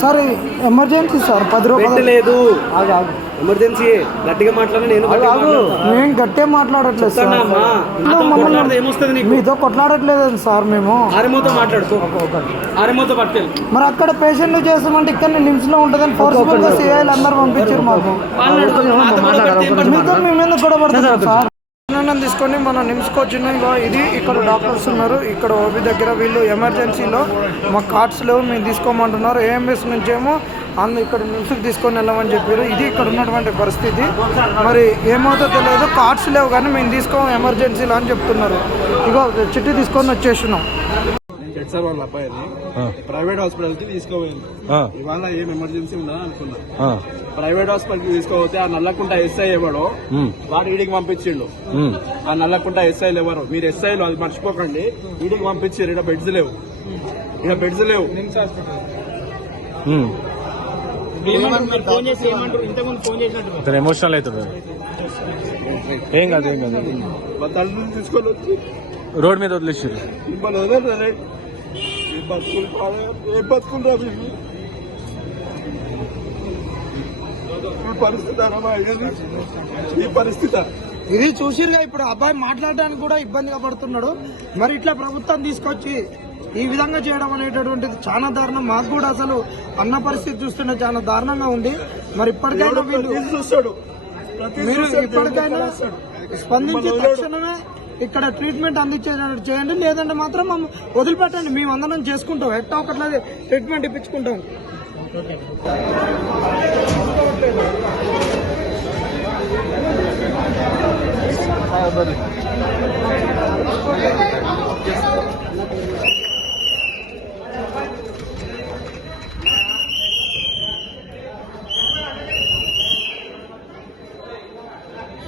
Sir emergency sir పది రూపాయలు పెట్టలేదు ఆగు, ఆగు. ఎమర్జెన్సీ గట్టిగా మాట్లాడి నేను. మేము గట్టిగా మాట్లాడట్లేదు సార్. మమ్మల్ని-? మీతో కొట్లాడట్లేదు సార్ మేము. ఆరెమోతో మాట్లాడుకో ఆరెమోతో పట్టుకెళ్ళి. మరి అక్కడ పేషెంట్ చేస్తామంటే ఇక్కడ నిమ్స్లో ఉంటుందని ఫోర్స్ఫుల్గా సిఐలు అందరూ పంపించారు మాకు. కూడా? మీతో మేము ఎందుకు గొడవ పడుతున్నాం సార్. నిర్ణయం తీసుకొని మనం నిమ్స్కి వచ్చిన ఇది ఇక్కడ డాక్టర్స్ ఉన్నారు. ఇక్కడ ఓపీ దగ్గర వీళ్ళు ఎమర్జెన్సీలో మా కార్డ్స్ లేవు మేము తీసుకోమంటున్నారు. ఏఎంఎస్ నుంచి ఏమో అందు ఇక్కడ నిమ్స్కి తీసుకొని వెళ్ళమని చెప్పారు. ఇది ఇక్కడ ఉన్నటువంటి పరిస్థితి. మరి ఏమవుతో తెలియదు. కార్డ్స్ లేవు కానీ మేము తీసుకోం ఎమర్జెన్సీలో అని చెప్తున్నారు. ఇగో చిట్టి తీసుకొని వచ్చేసినాం. నేను జడ్ సార్ వాళ్ళ అబ్బాయిని ప్రైవేట్ హాస్పిటల్కి తీసుకోపోయింది ఇవాళ ఏం ఎమర్జెన్సీ ఉందా అనుకున్నా. ప్రైవేట్ హాస్పిటల్కి తీసుకోపోతే ఆ నల్లకుంట ఎస్ఐ ఎవడో వాడు ఈడికి పంపించిండు. ఆ నల్లకుంట ఎస్ఐలు ఎవరు? మీరు ఎస్ఐలు అది మర్చిపోకండి. ఈడికి పంపించారు. ఇక్కడ బెడ్స్ లేవు. ఇక్కడ బెడ్స్ లేవు. ఇతను ఎమోషనల్ అవుతాడు. ఏం కాదు ఏం కాదు. రోడ్ మీద వదిలేసారు పరిస్థితి ఈ పరిస్థితి. ఇది చూసిరుగా ఇప్పుడు అబ్బాయి మాట్లాడడానికి కూడా ఇబ్బందిగా పడుతున్నాడు. మరి ఇట్లా ప్రభుత్వం తీసుకొచ్చి ఈ విధంగా చేయడం అనేటటువంటిది చాలా దారుణం. మాకు కూడా అసలు అన్న పరిస్థితి చూస్తుంటే చాలా దారుణంగా ఉంది. మరి ఇప్పటికైనా వీళ్ళు చూస్తాడు. మీరు. ఇప్పటికైనా. స్పందించి తక్షణమే ఇక్కడ ట్రీట్మెంట్ అందించేటట్టు చేయండి. లేదంటే మాత్రం మమ్మల్ని వదిలిపెట్టండి. మేము అందరం చేసుకుంటాం. ఎట్టా ఒకట్లేదు ట్రీట్మెంట్ ఇప్పించుకుంటాం. ఆ